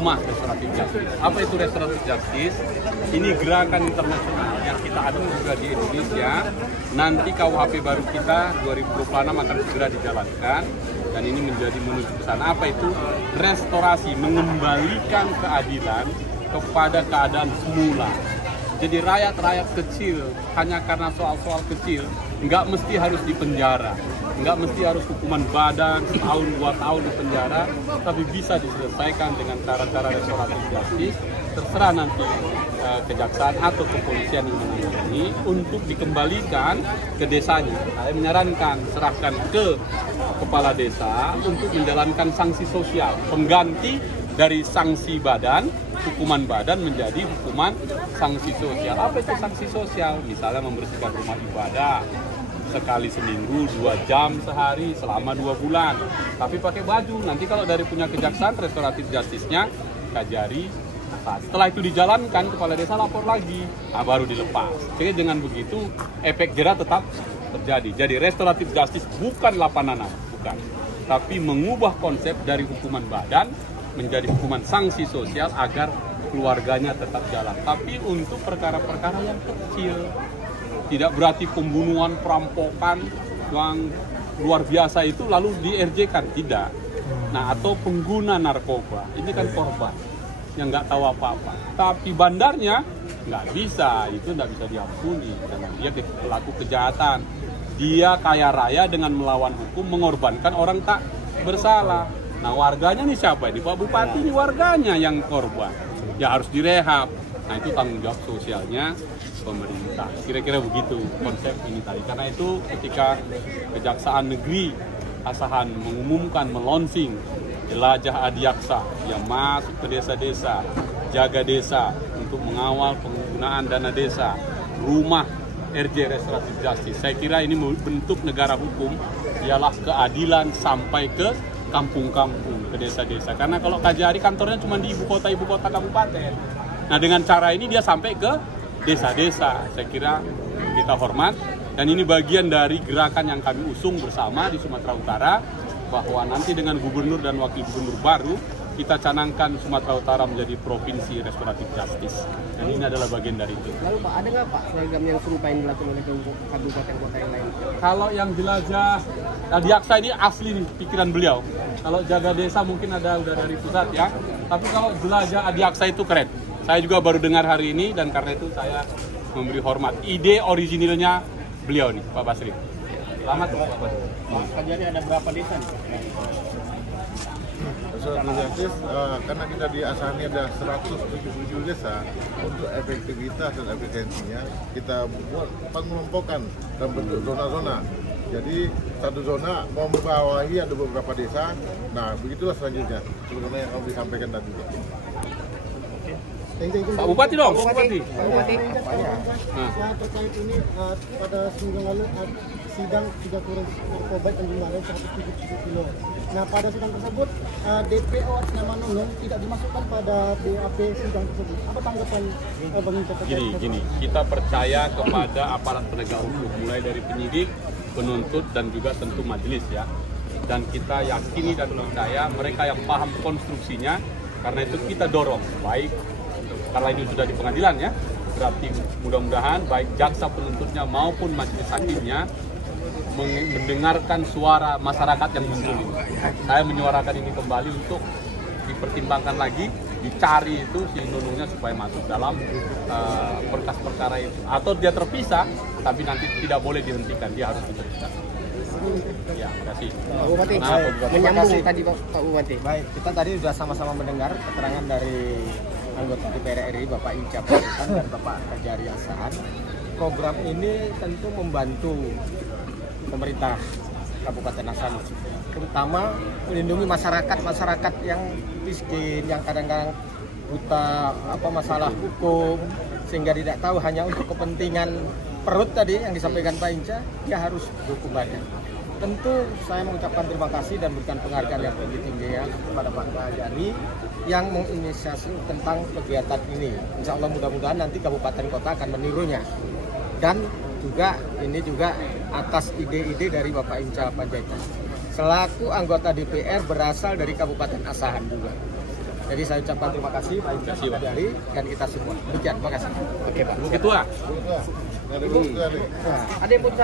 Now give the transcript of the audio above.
rumah restoratif justice. Apa itu restoratif justice? Ini gerakan internasional yang kita ada juga di Indonesia. Nanti KUHP baru kita 2026 akan segera dijalankan dan ini menjadi menuju ke sana. Apa itu? Restorasi, mengembalikan keadilan kepada keadaan semula. Jadi rakyat-rakyat kecil hanya karena soal-soal kecil nggak mesti harus dipenjara, nggak mesti harus hukuman badan setahun 2 tahun di penjara, tapi bisa diselesaikan dengan cara-cara restoratif justice. Terserah nanti kejaksaan atau kepolisian yang menangani untuk dikembalikan ke desanya. Saya menyarankan serahkan ke kepala desa untuk menjalankan sanksi sosial, pengganti dari sanksi badan, hukuman badan menjadi hukuman sanksi sosial. Apa itu sanksi sosial? Misalnya membersihkan rumah ibadah sekali seminggu, 2 jam sehari selama 2 bulan. Tapi pakai baju. Nanti kalau dari punya kejaksaan, restoratif justice-nya Kajari. Nah, setelah itu dijalankan, kepala desa lapor lagi, nah, baru dilepas. Jadi dengan begitu efek jera tetap terjadi. Jadi restoratif justice bukan lapangan, bukan, tapi mengubah konsep dari hukuman badan menjadi hukuman sanksi sosial agar keluarganya tetap jalan. Tapi untuk perkara-perkara yang kecil, tidak berarti pembunuhan, perampokan yang luar biasa itu lalu di-RJ-kan, tidak. Nah, atau pengguna narkoba, ini kan korban yang nggak tahu apa-apa. Tapi bandarnya nggak bisa, itu nggak bisa diampuni karena dia pelaku kejahatan. Dia kaya raya dengan melawan hukum, mengorbankan orang tak bersalah. Nah, warganya nih siapa? Di Pak Bupati ini warganya yang korban. Ya harus direhab. Nah, itu tanggung jawab sosialnya pemerintah. Kira-kira begitu konsep ini tadi. Karena itu ketika Kejaksaan Negeri Asahan mengumumkan melonsing jelajah adiaksa yang masuk ke desa-desa, jaga desa untuk mengawal penggunaan dana desa, rumah RJ Restoratif Justice. Saya kira ini bentuk negara hukum ialah keadilan sampai ke kampung-kampung, ke desa-desa. Karena kalau Kajari kantornya cuma di ibu kota kabupaten. Nah, dengan cara ini dia sampai ke desa-desa. Saya kira kita hormat. Dan ini bagian dari gerakan yang kami usung bersama di Sumatera Utara, bahwa nanti dengan gubernur dan wakil gubernur baru, kita canangkan Sumatera Utara menjadi provinsi restoratif justice. Dan ini adalah bagian dari itu. Lalu Pak, ada nggak Pak program yang serupa yang dilakukan oleh kabupaten kota yang lain? Kalau yang jelajah adiaksa ini asli nih pikiran beliau. Kalau jaga desa mungkin udah dari pusat ya. Tapi kalau jelajah adiaksa itu keren. Saya juga baru dengar hari ini dan karena itu saya memberi hormat. Ide originalnya beliau nih, Pak Basri. Selamat Pak Basri. Kajari ada berapa desa nih? Restoratif karena kita di Asahan ini ada 177 desa, untuk efektivitas dan efisiensinya kita buat pengelompokan dalam bentuk zona-zona. Jadi satu zona mau membawahi ada beberapa desa. Nah, begitulah selanjutnya sebenarnya yang akan disampaikan tadi. Pak Bupati dong, Pak Bupati. Nah, terkait ini pada seminggu lalu sidang 3 turun narkoba Tanjung Balai 177 kilo. Nah, pada sidang tersebut DPO atas nama Nunung tidak dimasukkan pada BAP sidang tersebut. Apa tanggapan Bang Inca? Gini, kita percaya kepada aparat penegak hukum, mulai dari penyidik, penuntut, dan juga tentu majelis ya. Dan kita yakini dan percaya mereka yang paham konstruksinya, karena itu kita dorong, baik karena ini sudah di pengadilan ya, berarti mudah-mudahan baik jaksa penuntutnya maupun majelis hakimnya mendengarkan suara masyarakat yang muncul ini. Saya menyuarakan ini kembali untuk dipertimbangkan lagi, dicari itu si Nunungnya supaya masuk dalam berkas perkara itu. Atau dia terpisah, tapi nanti tidak boleh dihentikan, dia harus diteruskan. Ya, terima kasih. Pak Bupati, menyambung tadi Pak Bupati. Baik, kita tadi sudah sama-sama mendengar keterangan dari anggota DPR RI Bapak Inca Paritan dan Bapak Kajari Asahan. Program ini tentu membantu pemerintah Kabupaten Asahan, terutama melindungi masyarakat yang miskin, yang kadang-kadang buta masalah hukum, sehingga tidak tahu hanya untuk kepentingan perut tadi yang disampaikan Pak Inca, dia harus hukum badan. Tentu saya mengucapkan terima kasih dan berikan penghargaan yang tinggi ya kepada Pak Kajari yang menginisiasi tentang kegiatan ini. Insya Allah mudah-mudahan nanti kabupaten kota akan menirunya. Dan ini juga atas ide-ide dari Bapak Inca Panjaitan. Selaku anggota DPR berasal dari Kabupaten Asahan juga. Jadi saya ucapkan terima kasih Pak Icap Kajari dan kita semua. Demikian, terima kasih. Oke Pak. Ketua. Nggak ada dulu sekali. Ada yang mau